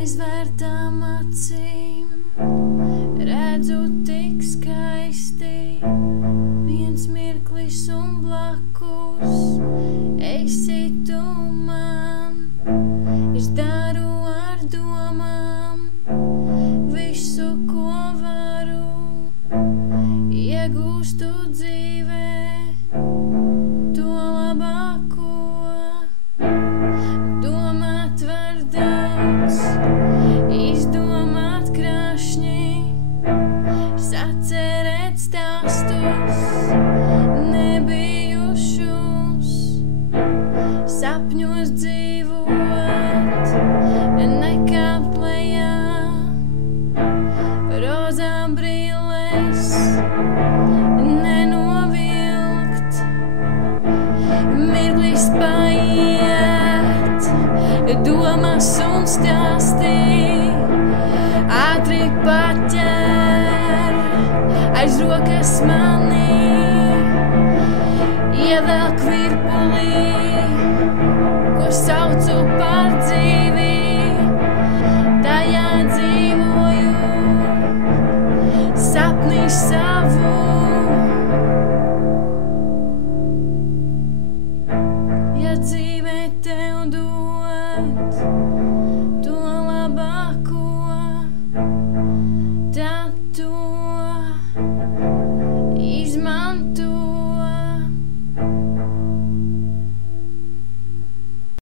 aizvērtām acīm, redzu tik skaisti, viens mirklis un blakus, esi tu man. Es daru ar domām visu, ko varu, iegūstu dzīvē to labāko. Domāt var daudz, izdomāt krāšņi, sacerēt stāstus nebijušus, sapņos dzīvot, nekāpt lejā, rozā brīles nenovilkt, mirklis paiet, domas un stāstī, ātri paķer aiz rokas mani, ievelk virpulī, ko saucu par dzīvi, tajā dzīvoju, sapni savu. Ja dzīvē tev dot to labāko, tad to izmanto.